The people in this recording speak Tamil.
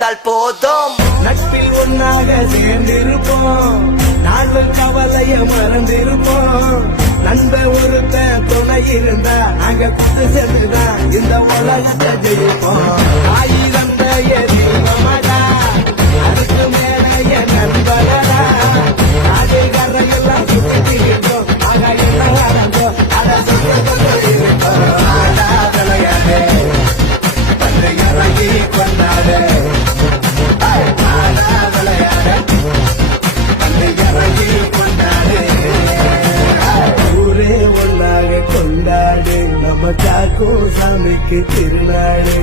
இருந்தால் போதும். நட்பில் ஒன்னாக சேர்ந்திருப்போம், நாள்கள் கவலைய மறந்திருப்போம். நண்ப ஒருத்த துணை இருந்தா நாங்க குத்து சேர்ந்துதான் இந்த உலகத்தை ஜெயிப்போம். ஆயிரம் தெய்வமடா, அதுக்கு மேல என் நண்பர்களா, அதே கரையெல்லாம் சுத்திக்கிட்டோம், ஆக என்ன நடந்தோ அதை சுத்தி இருக்கோம். ஆடா விளையாடு, வந்து இறங்கி கொண்டாடு, ஆடா விளையாடு, வந்து இறங்கி கொண்டாடு. ஊரே ஒன்னாக கொண்டாடு, நம்ம காக்கும் சாமிக்கு திருநாடு.